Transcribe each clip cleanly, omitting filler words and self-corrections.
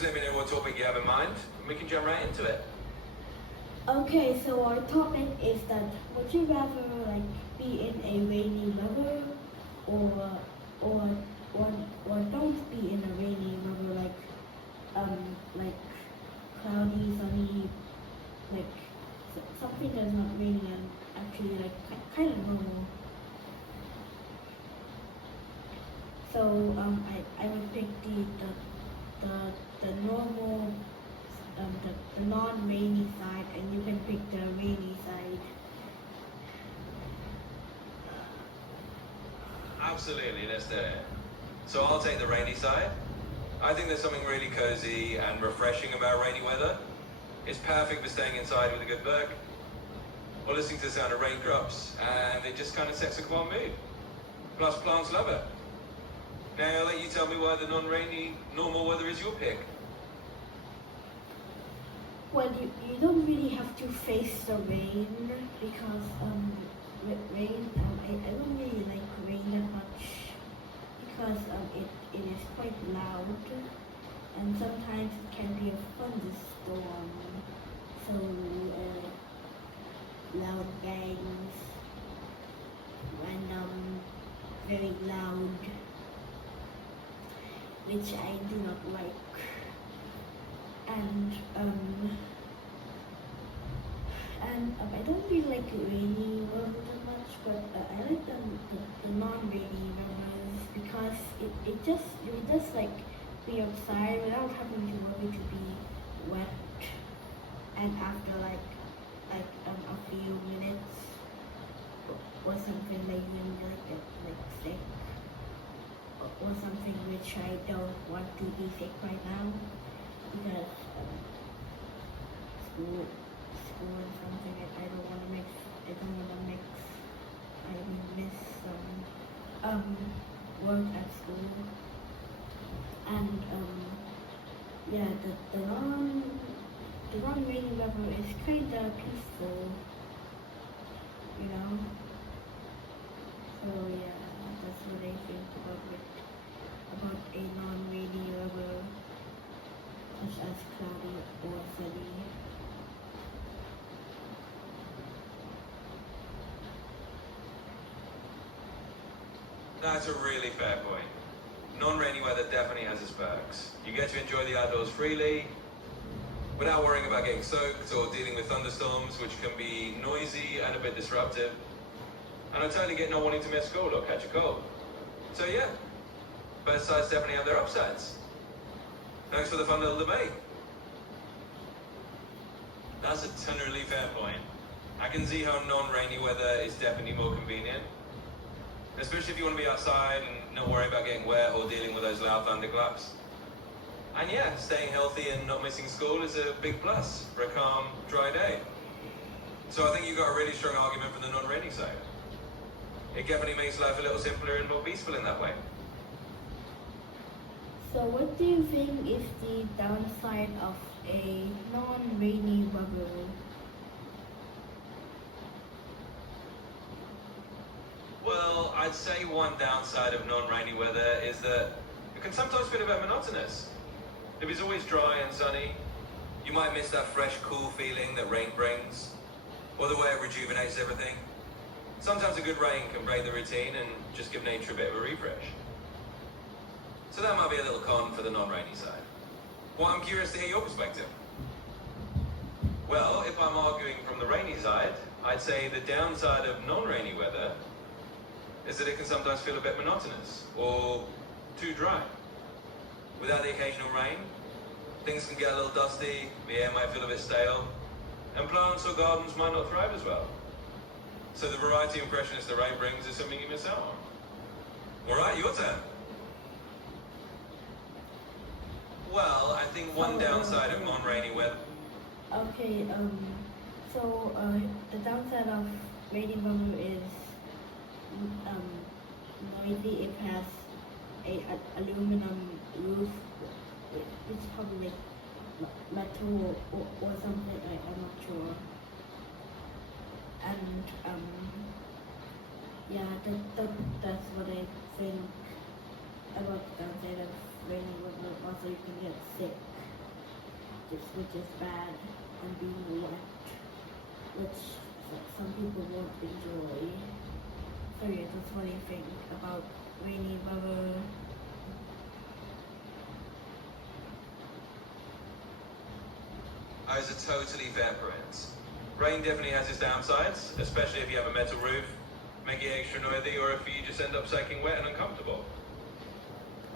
just let me know what topic you have in mind, and we can jump right into it. Okay, so our topic is that would you rather like be in a rainy weather or or or don't be in a rainy weather like cloudy, sunny, like something that's not raining and actually like kind of normal. So I would pick the normal the non-rainy side, and you can pick the rainy side. Absolutely, let's do it. So I'll take the rainy side. I think there's something really cozy and refreshing about rainy weather. It's perfect for staying inside with a good book or listening to the sound of raindrops, and it just kind of sets a calm mood. Plus, plants love it. Now, I'll let you tell me why the non-rainy, normal weather is your pick. Well, you don't really have to face the rain because rain I don't really like rain that much because it is quite loud and sometimes it can be a thunderstorm. So loud bangs, random, very loud, which I do not like. And I don't really like rainy weather that much, but I like the non-rainy weathers because you just like be outside without having to worry to be wet, and after like a few minutes or something like you like get like sick or something, which I don't want to be sick right now because school and something I don't want to mix. I don't want to mix. I miss work at school, and yeah, the non-rainy weather is kind of peaceful, you know. So yeah, that's what I think about a non-rainy weather, such as cloudy or sunny. That's a really fair point. Non-rainy weather definitely has its perks. You get to enjoy the outdoors freely, without worrying about getting soaked or dealing with thunderstorms, which can be noisy and a bit disruptive. And I totally get not wanting to miss school or catch a cold. So yeah, both sides definitely have their upsides. Thanks for the fun little debate. That's a tenderly fair point. I can see how non-rainy weather is definitely more convenient, especially if you want to be outside and not worry about getting wet or dealing with those loud thunderclaps. And yeah, staying healthy and not missing school is a big plus for a calm, dry day. So I think you've got a really strong argument for the non-rainy side. It definitely makes life a little simpler and more peaceful in that way. So what do you think is the downside of a non-rainy weather? Well, I'd say one downside of non-rainy weather is that it can sometimes feel a bit monotonous. If it's always dry and sunny, you might miss that fresh, cool feeling that rain brings, or the way it rejuvenates everything. Sometimes a good rain can break the routine and just give nature a bit of a refresh. So that might be a little con for the non-rainy side. Well, I'm curious to hear your perspective. Well, if I'm arguing from the rainy side, I'd say the downside of non-rainy weather is that it can sometimes feel a bit monotonous or too dry. Without the occasional rain, things can get a little dusty, the air might feel a bit stale, and plants or gardens might not thrive as well. So the variety and freshness the rain brings is something you miss out on. Alright, your turn. Well, I think one downside of non-rainy weather... Okay, so the downside of rainy weather is noisy. It has a aluminum roof. It's probably metal or something. I'm not sure. And yeah, that's what I think about the downside of rainy weather. Also, you can get sick. which is bad, and being wet, which some people won't enjoy. So yeah, that's what I think about rainy weather. Those are totally fair points. Rain definitely has its downsides, especially if you have a metal roof, make it extra noisy, or if you just end up soaking wet and uncomfortable.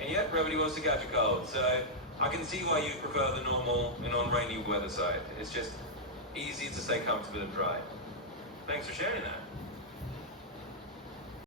And yet, nobody wants to catch a cold, so I can see why you prefer the normal and non-rainy weather side. It's just easy to stay comfortable and dry. Thanks for sharing that.